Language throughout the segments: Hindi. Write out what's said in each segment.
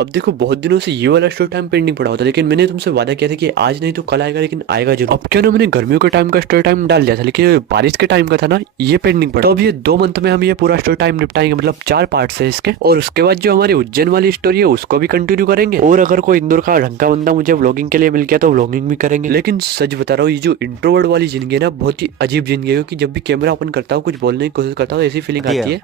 अब देखो बहुत दिनों से ये वाला स्टोरी टाइम पेंडिंग पड़ा होता, लेकिन मैंने तुमसे वादा किया था कि आज नहीं तो कल आएगा, लेकिन आएगा जरूर। अब क्या ना, मैंने गर्मियों के टाइम का स्टोरी टाइम डाल दिया था, लेकिन बारिश के टाइम का था ना, ये पेंडिंग पड़ा। तो अब ये 2 मंथ में हम ये पूरा स्टोरी टाइम निपटाएंगे, मतलब 4 पार्ट है इसके। और उसके बाद जो हमारी उज्जैन वाली स्टोरी है उसको भी कंटिन्यू करेंगे। और अगर कोई इंदौर का ढंग का बंदा मुझे व्लॉगिंग के लिए मिल गया तो व्लॉगिंग भी करेंगे। लेकिन सच बता रहा हूँ, ये जो इंट्रोवर्ट वाली जिंदगी है ना, बहुत ही अजीब जिंदगी है। क्योंकि जब भी कैमरा ओपन करता हूँ, कुछ बोलने की कोशिश करता हूँ, ऐसी फीलिंग आती है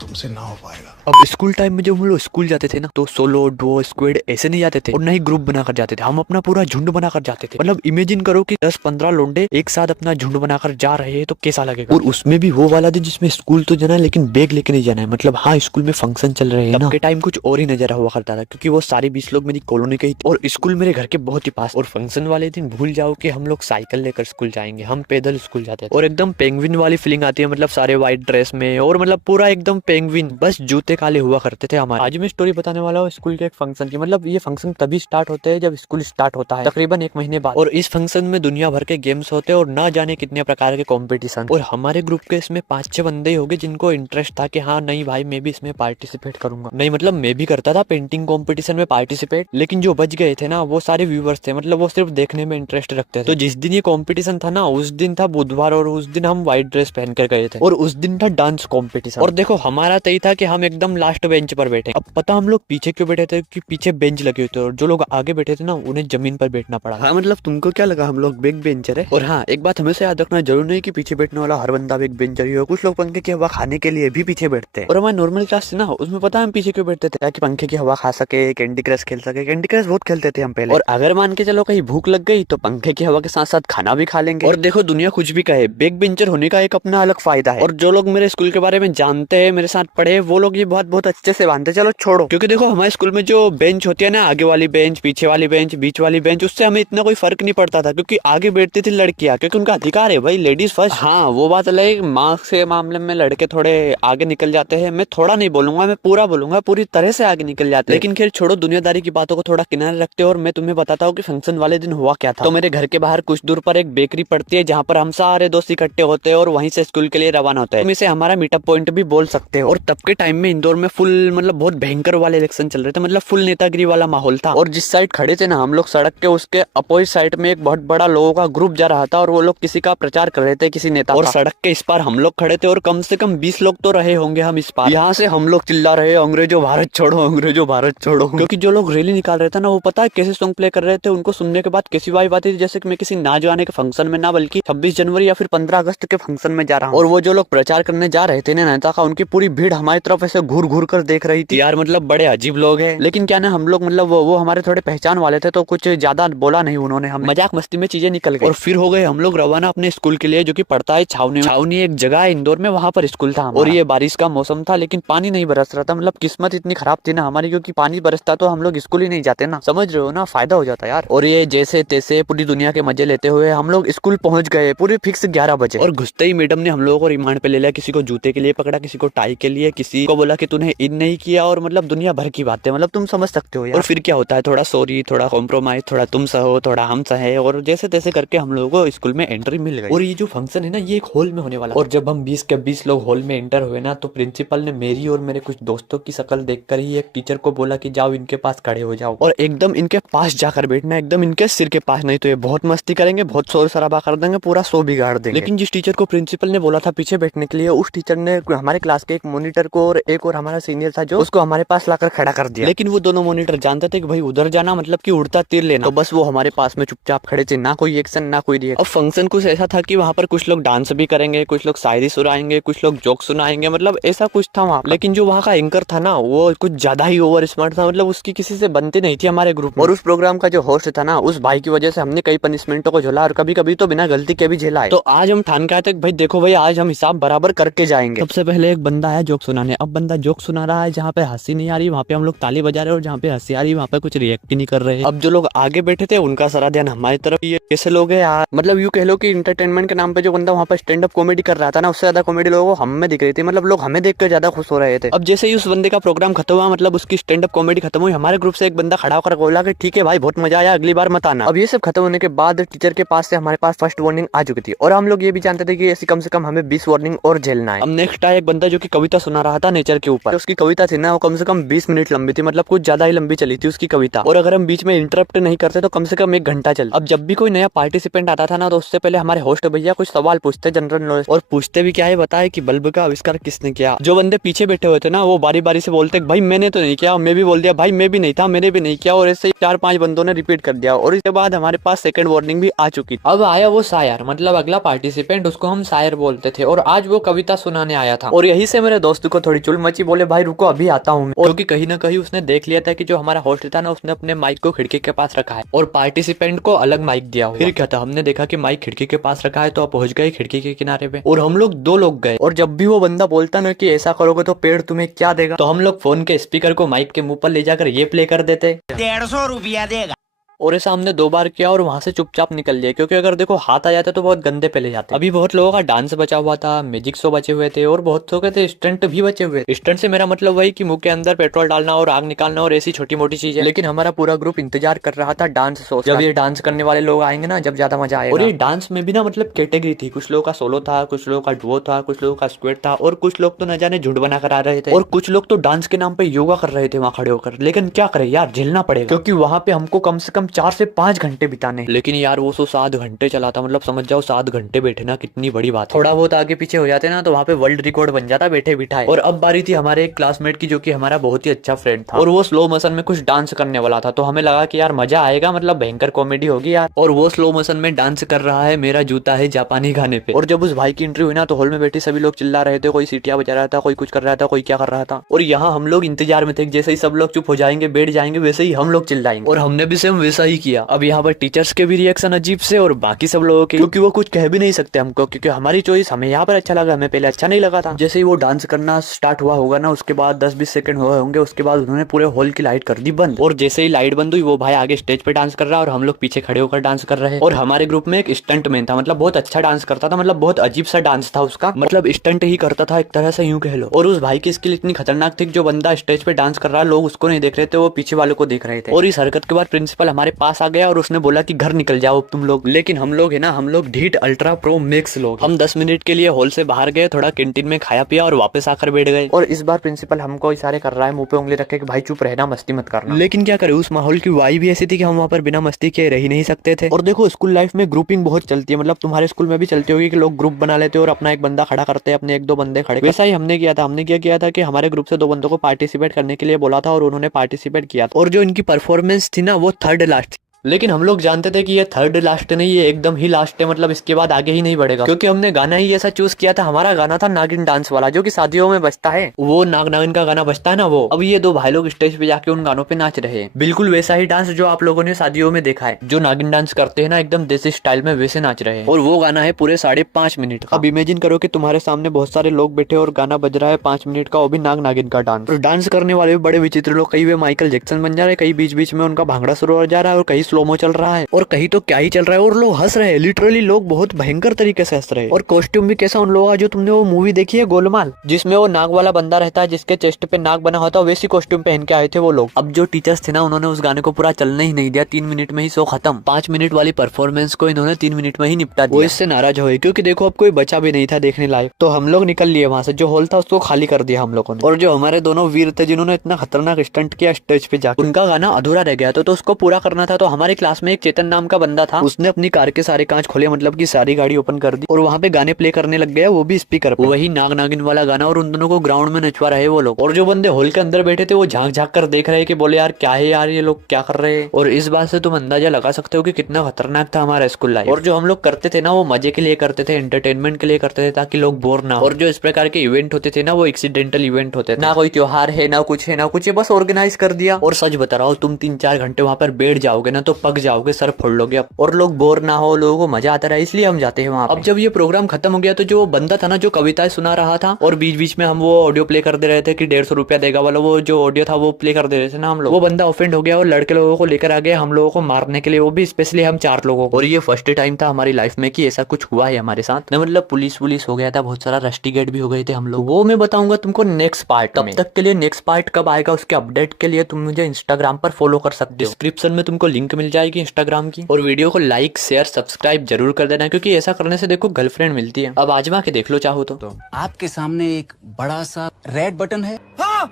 तुमसे ना हो पाएगा। अब स्कूल टाइम में जब हम लोग स्कूल जाते थे ना, तो सोलो डुओ स्क्वाड ऐसे नहीं जाते थे, और ना ही ग्रुप बनाकर जाते थे। हम अपना पूरा झुंड बनाकर जाते थे। मतलब इमेजिन करो कि 10-15 लोंडे एक साथ अपना झुंड बनाकर जा रहे हैं, तो कैसा लगेगा। और उसमें भी वो वाला दिन जिसमें स्कूल तो जाना है, लेकिन बैग लेके नहीं जाना है। मतलब हाँ, स्कूल में फंक्शन चल रहे हैं ना, के टाइम कुछ और ही नजर हुआ करता था, क्योंकि वो सारे 20 लोग मेरी कॉलोनी के ही थे और स्कूल मेरे घर के बहुत ही पास। और फंक्शन वाले दिन भूल जाओ कि हम लोग साइकिल लेकर स्कूल जाएंगे, हम पैदल स्कूल जाते थे। और एकदम पेंगुइन वाली फीलिंग आती है, मतलब सारे व्हाइट ड्रेस में, और मतलब पूरा एकदम पेंगुइन, बस जूते काले हुआ करते थे हमारे। आज मैं स्टोरी बताने वाला हूँ स्कूल के एक फंक्शन की। मतलब ये फंक्शन तभी स्टार्ट होते हैं जब स्कूल स्टार्ट होता है, तकरीबन 1 महीने बाद। और इस फंक्शन में दुनिया भर के गेम्स होते हैं और ना जाने कितने प्रकार के कॉम्पिटिशन। और हमारे ग्रुप के इसमें 5-6 बंदे ही हो गए जिनको इंटरेस्ट था कि हाँ नहीं भाई, मैं भी इसमें पार्टिसिपेट करूंगा। नहीं मतलब मैं भी करता था पेंटिंग कॉम्पिटिशन में पार्टिसिपेट, लेकिन जो बच गए थे ना, वो सारे व्यूवर्स थे। मतलब वो सिर्फ देखने में इंटरेस्ट रखते थे। तो जिस दिन ये कॉम्पिटिशन था ना, उस दिन था बुधवार, और उस दिन हम व्हाइट ड्रेस पहन कर गए थे। और उस दिन था डांस कॉम्पिटिशन। और देखो हमारा तय था कि हम एकदम लास्ट बेंच पर बैठे। अब पता हम लोग पीछे क्यों बैठे थे, कि पीछे बेंच लगे हुए थे, और जो लोग आगे बैठे थे ना, उन्हें जमीन पर बैठना पड़ा। हाँ मतलब तुमको क्या लगा हम लोग बैक बेंचर है। और हाँ, एक बात हमेशा याद रखना, जरूर नहीं कि पीछे बैठने वाला हर बंदा बैक बेंचर ही हो। कुछ लोग पंखे की हवा खाने के लिए भी पीछे बैठते हैं। और हमारी नॉर्मल क्लास थी ना, उसमें पता है हम पीछे क्यों बैठते थे, ताकि पंखे की हवा खा सके, कैंडी क्रश खेल सके। कैंडी क्रश बहुत खेलते थे हम पहले। और अगर मान के चलो कहीं भूख लग गई, तो पंखे की हवा के साथ साथ खाना भी खा लेंगे। और देखो दुनिया कुछ भी कहे, बैक बेंचर होने का एक अपना अलग फायदा है। और जो लोग मेरे स्कूल के बारे में जानते हैं, मेरे साथ पढ़े, वो लोग ये बहुत बहुत अच्छे से मानते। चलो छोड़ो, क्योंकि देखो हमारे स्कूल में जो बेंच होती है ना, आगे वाली बेंच, पीछे वाली बेंच, बीच वाली बेंच, उससे हमें इतना कोई फर्क नहीं पड़ता था, क्योंकि आगे बैठती थी लड़कियां, क्योंकि उनका अधिकार है भाई, लेडीज फर्स्ट। हाँ वो बात अलग, मार्क्स के मामले में लड़के थोड़े आगे निकल जाते हैं। मैं थोड़ा नहीं बोलूंगा, मैं पूरा बोलूंगा, पूरी तरह से आगे निकल जाते हैं। लेकिन खैर छोड़ो, दुनियादारी की बातों को थोड़ा किनारे रखते हो, और मैं तुम्हें बताता हूँ कि फंक्शन वाले दिन हुआ क्या था। तो मेरे घर के बाहर कुछ दूर पर एक बेकरी पड़ती है, जहाँ पर हम सारे दोस्त इकट्ठे होते हैं और वहीं से स्कूल के लिए रवाना होते हैं। तुम इसे हमारा मीटअप पॉइंट भी बोल सकते हो। और तब के टाइम में इंदौर में फुल मतलब बहुत भयंकर वाले इलेक्शन चल रहे थे, मतलब फुल नेतागिरी वाला माहौल था। और जिस साइड खड़े थे ना हम लोग, सड़क के उसके अपोजिट साइड में एक बहुत बड़ा लोगों का ग्रुप जा रहा था, और वो लोग किसी का प्रचार कर रहे थे, किसी नेता। और सड़क के इस पार हम लोग खड़े थे, और कम से कम 20 लोग तो रहे होंगे हम इस पार। यहाँ से हम लोग चिल्ला रहे, अंग्रेजों भारत छोड़ो, अंग्रेजों भारत छोड़ो। क्योंकि जो लोग रैली निकाल रहे थे ना, वो पता है कैसे सॉन्ग प्ले कर रहे थे, उनको सुनने के बाद कैसी वाइब आती थी, जैसे कि मैं किसी नाच-गाने के फंक्शन में ना, बल्कि 26 जनवरी या फिर 15 अगस्त के फंक्शन में जा रहा हूँ। और वो जो लोग प्रचार करने जा रहे थे ना नेता का, उनकी पूरी भीड़ हमारी तरफ ऐसे घूर घूर कर देख रही थी। यार मतलब बड़े अजीब लोग हैं। लेकिन क्या ना, हम लोग मतलब वो हमारे थोड़े पहचान वाले थे, तो कुछ ज्यादा बोला नहीं उन्होंने, हम मजाक मस्ती में चीजें निकल गई। और फिर हो गए हम लोग रवाना अपने स्कूल के लिए, जो कि पड़ता है छावनी। छावनी एक जगह है इंदौर में, वहां पर स्कूल था हमारा। और ये बारिश का मौसम था, लेकिन पानी नहीं बरस रहा था। मतलब किस्मत इतनी खराब थी ना हमारी, क्योंकि पानी बरसता तो हम लोग स्कूल ही नहीं जाते ना, समझ रहे हो ना, फायदा हो जाता यार। और ये जैसे तैसे पूरी दुनिया के मजे लेते हुए हम लोग स्कूल पहुंच गए, पूरे फिक्स 11 बजे। और घुसते ही मैडम ने हम लोगों को रिमांड पे ले लिया। किसी को जूते के लिए पकड़ा, किसी को टाई के लिए, किसी को बोला कि तूने इन नहीं किया, और मतलब दुनिया भर की बातें, मतलब तुम समझ सकते हो यार। और फिर क्या होता है, थोड़ा सॉरी, थोड़ा कॉम्प्रोमाइज, थोड़ा तुम सहो, थोड़ा हम सहे, और जैसे तैसे करके हम लोगों को स्कूल में एंट्री मिल गई। और ये जो फंक्शन है ना, ये एक हॉल में होने वाला। और जब हम 20 के 20 लोग हॉल में एंटर हुए ना, तो प्रिंसिपल ने मेरी और मेरे कुछ दोस्तों की शक्ल देखकर ही एक टीचर को बोला कि जाओ इनके पास खड़े हो जाओ, और एकदम इनके पास जाकर बैठना, एकदम इनके सिर के पास, नहीं तो ये बहुत मस्ती करेंगे, बहुत शोर शराबा कर देंगे, पूरा शो बिगाड़ देंगे। लेकिन जिस टीचर को प्रिंसिपल ने बोला था पीछे बैठने के लिए, उस टीचर ने हमारे क्लास के एक मॉनिटर को और एक और हमारा सीनियर था जो, उसको हमारे पास लाकर खड़ा कर दिया। लेकिन वो दोनों मॉनिटर जानते थे कि भाई उधर जाना मतलब कि उड़ता तीर लेना, तो बस वो हमारे पास में चुपचाप खड़े थे, ना कोई एक्शन ना कोई रिएक्शन। अब फंक्शन कुछ ऐसा था कि वहाँ पर कुछ लोग डांस भी करेंगे, कुछ लोग शायरी सुनाएंगे, कुछ लोग जोक सुनाएंगे, मतलब ऐसा कुछ था वहाँ। लेकिन जो वहाँ का एंकर था ना, वो कुछ ज्यादा ही ओवर स्मार्ट था, मतलब उसकी किसी से बनती नहीं थी हमारे ग्रुप में। और उस प्रोग्राम का जो होस्ट था ना, उस भाई की वजह से हमने कई पनिशमेंटों को झेला, और कभी कभी तो बिना गलती के भी झेला है। तो आज हम ठान के आए थे भाई, देखो भाई आज हम हिसाब बराबर करके जाएंगे। सबसे पहले एक बंदा आया जोक सुनाने। अब बंदा जोक सुना रहा है, जहाँ पे हंसी नहीं आ रही वहाँ पे हम लोग ताली बजा रहे हैं, और जहाँ पे हंसी आ रही वहाँ पे कुछ रिएक्ट ही नहीं कर रहे हैं। अब जो लोग आगे बैठे थे उनका सारा ध्यान हमारी तरफ। ये कैसे लोग हैं यार, मतलब यूँ कह लो कि इंटरटेनमेंट के नाम पे जो बंदा वहाँ पे स्टैंड अप कॉमेडी कर रहा था ना, उससे ज्यादा कॉमेडी लोगों को हम में दिख रही थी। मतलब लोग हमें देख कर ज्यादा खुश हो रहे थे। अब जैसे ही उस बंदे का प्रोग्राम खत्म हुआ, मतलब उसकी स्टैंड अप कॉमेडी खत्म हुई, हमारे ग्रुप से एक बंदा खड़ा होकर बोला कि ठीक है भाई बहुत मजा आया, अगली बार मत आना। अब ये सब खत्म होने के बाद टीचर के पास से हमारे पास फर्स्ट वार्निंग आ चुकी थी, और हम लोग ये भी जानते थे कि ऐसी कम से कम हमें 20 वार्निंग और झेलना है। अब नेक्स्ट आया एक बंदा जो कि कविता सुना रहा था नेचर के ऊपर। उसकी कविता थी ना वो कम से कम 20 मिनट लंबी थी, मतलब कुछ ज्यादा ही लंबी चली थी उसकी कविता। और अगर हम बीच में इंटरप्ट नहीं करते तो कम से कम 1 घंटा चल। अब जब भी कोई नया पार्टिसिपेंट आता था ना तो उससे पहले हमारे होस्ट भैया कुछ सवाल पूछते जनरल नॉलेज, और पूछते भी क्या है बताए कि बल्ब का आविष्कार किसने किया। जो बंदे पीछे बैठे हुए थे ना वो बारी बारी से बोलते भाई मैंने तो नहीं किया, मैं भी बोल दिया भाई मैं भी नहीं था, मैंने भी नहीं किया, और ऐसे 4-5 बंदों ने रिपीट कर दिया। और इसके बाद हमारे पास सेकंड वार्निंग भी आ चुकी थी। अब आया वो शायर, मतलब अगला पार्टिसिपेंट, उसको हम शायर बोलते थे, और आज वो कविता सुनाने आया था। और यही से मेरे दोस्त को थोड़ी चुल मची, बोले भाई रुको अभी आता हूँ, क्योंकि कहीं ना कहीं उसने देख लिया था कि जो हमारा होस्ट था ना उसने अपने माइक को खिड़की के पास रखा है और पार्टिसिपेंट को अलग माइक दिया हुआ। फिर क्या था, हमने देखा कि माइक खिड़की के पास रखा है तो आप पहुंच गए खिड़की के किनारे पे, और हम लोग 2 लोग गए। और जब भी वो बंदा बोलता ना कि ऐसा करोगे तो पेड़ तुम्हें क्या देगा, तो हम लोग फोन के स्पीकर को माइक के मुंह पर ले जाकर ये प्ले कर देते, 150 रुपया देगा। और ऐसा हमने 2 बार किया और वहां से चुपचाप निकल लिया, क्योंकि अगर देखो हाथ आ जाते तो बहुत गंदे पहले जाते। अभी बहुत लोगों का डांस बचा हुआ था, मैजिक शो बचे हुए थे, और बहुत लोग थे स्टंट भी बचे हुए। स्टंट से मेरा मतलब वही कि मुंह के अंदर पेट्रोल डालना और आग निकालना और ऐसी छोटी मोटी चीजें। लेकिन हमारा पूरा ग्रुप इंतजार कर रहा था डांस शो, जब ये डांस करने वाले लोग आएंगे ना जब ज्यादा मजा आएगा। और ये डांस में भी ना मतलब कैटेगरी थी, कुछ लोगों का सोलो था, कुछ लोगों का डुओ था, कुछ लोगों का स्क्वाड था, और कुछ लोग तो न जाने झुंड बना कर आ रहे थे, और कुछ लोग तो डांस के नाम पे योगा कर रहे थे वहां खड़े होकर। लेकिन क्या करे यार, झेलना पड़ेगा, क्योंकि वहां पे हमको कम से कम 4 से 5 घंटे बिताने। लेकिन यार वो 7 घंटे चला था, मतलब समझ जाओ 7 घंटे बैठे ना कितनी बड़ी बात है। थोड़ा बहुत आगे पीछे हो जाते ना तो वहाँ पे वर्ल्ड रिकॉर्ड बन जाता बैठे बिठाए। और अब बारी थी हमारे एक क्लासमेट की, जो कि हमारा बहुत ही अच्छा फ्रेंड था, और वो स्लो मोशन में कुछ डांस करने वाला था। तो हमें लगा कि यार मजा आएगा, मतलब भयंकर कॉमेडी होगी यार। और वो स्लो मोशन में डांस कर रहा है मेरा जूता है जापानी गाने पे। और जब उस भाई की एंट्री हुई ना तो हॉल में बैठे सभी लोग चिल्ला रहे थे, कोई सीटियां बजा रहा था, कोई कुछ कर रहा था, कोई क्या कर रहा था। और यहाँ हम लोग इंतजार में थे, जैसे ही सब लोग चुप हो जाएंगे बैठ जाएंगे वैसे ही हम लोग चिल्लाएंगे। और हमने भी सेम वैसा ही किया। अब यहाँ पर टीचर्स के भी रिएक्शन अजीब से और बाकी सब लोगों के, क्योंकि वो कुछ कह भी नहीं सकते हमको, क्योंकि हमारी चॉइस हमें यहाँ पर अच्छा लगा, हमें पहले अच्छा नहीं लगा था। जैसे ही वो डांस करना स्टार्ट हुआ होगा ना उसके बाद 10-20 सेकंड हुए होंगे, उसके बाद उन्होंने पूरे हॉल की लाइट कर दी बंद। और जैसे ही लाइट बंद हुई वो भाई आगे स्टेज पे डांस कर रहा है और हम लोग पीछे खड़े होकर डांस कर रहे हैं। और हमारे ग्रुप में एक स्टंट मैन था, मतलब बहुत अच्छा डांस करता था, मतलब बहुत अजीब सा डांस था उसका, मतलब स्टंट ही करता था एक तरह से यूं कह लो। और उस भाई की स्किल इतनी खतरनाक थी, जो बंदा स्टेज पे डांस कर रहा है लोग उसको नहीं देख रहे थे, वो पीछे वालों को देख रहे थे। और इस हरकत के बाद प्रिंसिपल हमारे पास आ गया और उसने बोला कि घर निकल जाओ तुम लोग। लेकिन हम लोग है ना, हम लोग ढीठ अल्ट्रा प्रो मैक्स लोग, हम 10 मिनट के लिए हॉल से बाहर गए, थोड़ा कैंटीन में खाया पिया और वापस आकर बैठ गए। और इस बार प्रिंसिपल हमको इशारे कर रहा है, मुंह पे उंगली रखे कि भाई चुप रहना, मस्ती मत करना। लेकिन क्या करे, उस माहौल की वाई भी ऐसी थी कि हम वहाँ पर बिना मस्ती के रह ही नहीं सकते थे। और देखो स्कूल लाइफ में ग्रुपिंग बहुत चलती है, मतलब तुम्हारे स्कूल में भी चलती होगी कि लोग ग्रुप बना लेते और अपना एक बंदा खड़ा करते हैं, अपने 1-2 बंदे खड़े। वैसा ही हमने किया था। हमने क्या किया था कि हमारे ग्रुप से 2 बंदों को पार्टिसिपेट करने के लिए बोला था और उन्होंने पार्टिसिपेट किया था। और जो इनकी परफॉर्मेंस थी ना वो 3rd लास्ट। लेकिन हम लोग जानते थे कि ये 3rd लास्ट नहीं, ये एकदम ही लास्ट है, मतलब इसके बाद आगे ही नहीं बढ़ेगा, क्योंकि हमने गाना ही ऐसा चूज किया था। हमारा गाना था नागिन डांस वाला, जो कि शादियों में बजता है, वो नाग नागिन का गाना बजता है ना वो। अब ये 2 भाई लोग स्टेज पे जाके उन गानों पे नाच रहे हैं, बिल्कुल वैसा ही डांस जो आप लोगों ने शादियों में देखा है, जो नागिन डांस करते हैं ना एकदम देसी स्टाइल में, वैसे नाच रहे हैं। और वो गाना है पूरे 5.5 मिनट का। अब इमेजिन करो कि तुम्हारे सामने बहुत सारे लोग बैठे और गाना बज रहा है 5 मिनट का, वो भी नाग नागिन का डांस। और डांस करने वाले भी बड़े विचित्र लोग, कई वे माइकल जैक्सन बन जा रहे, कई बीच बीच में उनका भांगड़ा शुरू हो जा रहा है, और कहीं स्लोमो चल रहा है, और कहीं तो क्या ही चल रहा है, और लोग हंस रहे हैं, लिटरली लोग बहुत भयंकर तरीके से हंस रहे हैं। और कॉस्ट्यूम भी कैसा उन लोगों का, जो तुमने वो मूवी देखी है गोलमाल, जिसमें वो नाग वाला बंदा रहता है जिसके चेस्ट पे नाग बना होता है, वैसी कॉस्ट्यूम पहन के आए थे वो लोग। अब जो टीचर्स थे ना उन्होंने उस गाने को पूरा चलने ही नहीं दिया, 3 मिनट में ही शो खत्म। 5 मिनट वाली परफॉर्मेंस को इन्होंने 3 मिनट में ही निपटा दिया। वो इससे नाराज हुए क्योंकि देखो अब कोई बचा भी नहीं था देखने लायक, तो हम लोग निकल लिए वहां से। जो हॉल था उसको खाली कर दिया हम लोगों ने। और जो हमारे दोनों वीर थे जिन्होंने इतना खतरनाक स्टंट किया स्टेज पे जाकर, उनका गाना अधूरा रह गया तो उसको पूरा करना था। तो हमारे क्लास में एक चेतन नाम का बंदा था, उसने अपनी कार के सारे कांच खोले, मतलब कि सारी गाड़ी ओपन कर दी और वहाँ पे गाने प्ले करने लग गया, वो भी स्पीकर पे, वही नाग नागिन वाला गाना। और उन दोनों को ग्राउंड में नचवा रहे वो लोग। और जो बंदे हॉल के अंदर बैठे थे वो झांक झांक कर देख रहे कि बोले यार क्या है यार, ये लोग क्या कर रहे हैं। और इस बात से तुम अंदाजा लगा सकते हो कि कितना खतरनाक था हमारा स्कूल लाइफ। और जो हम लोग करते थे ना वो मजे के लिए करते थे, एंटरटेनमेंट के लिए करते थे, ताकि लोग बोर ना हो। और जो इस प्रकार के इवेंट होते थे ना वो एक्सीडेंटल इवेंट होते थे, ना कोई त्योहार है ना कुछ है ना कुछ, बस ऑर्गेनाइज कर दिया। और सच बता रहा हूँ, तुम 3-4 घंटे वहाँ पर बैठ जाओगे ना तो पक जाओगे, सर फोड़ लोगे। और लोग बोर ना हो, लोगों को मजा आता रहा, इसलिए हम जाते हैं वहाँ। अब जब ये प्रोग्राम खत्म हो गया तो जो बंदा था ना जो कविताएं सुना रहा था, और बीच बीच में हम वो ऑडियो प्ले कर दे रहे थे कि 150 रुपया देगा वाला, वो जो ऑडियो था वो प्ले कर दे रहे थे ना हम लोग, वो बंदा ऑफेंड हो गया और लड़के लोगों को लेकर आ गया हम लोगों को मारने के लिए, वो भी स्पेशली हम 4 लोगों को। और ये फर्स्ट टाइम था हमारी लाइफ में कि ऐसा कुछ हुआ है हमारे साथ, मतलब पुलिस हो गया था, बहुत सारा रस्टिकेट भी हो गए थे हम लोग। वो मैं बताऊंगा तुमको नेक्स्ट पार्ट। तब तक के लिए नेक्स्ट पार्ट कब आएगा उसके अपडेट के लिए तुम मुझे इंस्टाग्राम पर फॉलो कर सकते हो, डिस्क्रिप्शन में तुमको लिंक लिंक मिल जाएगी इंस्टाग्राम की। और वीडियो को लाइक शेयर सब्सक्राइब जरूर कर देना, क्योंकि ऐसा करने से देखो गर्लफ्रेंड मिलती है। अब आजमा के देख लो चाहो तो आपके सामने एक बड़ा सा रेड बटन है। हाँ,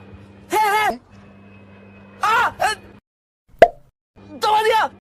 है।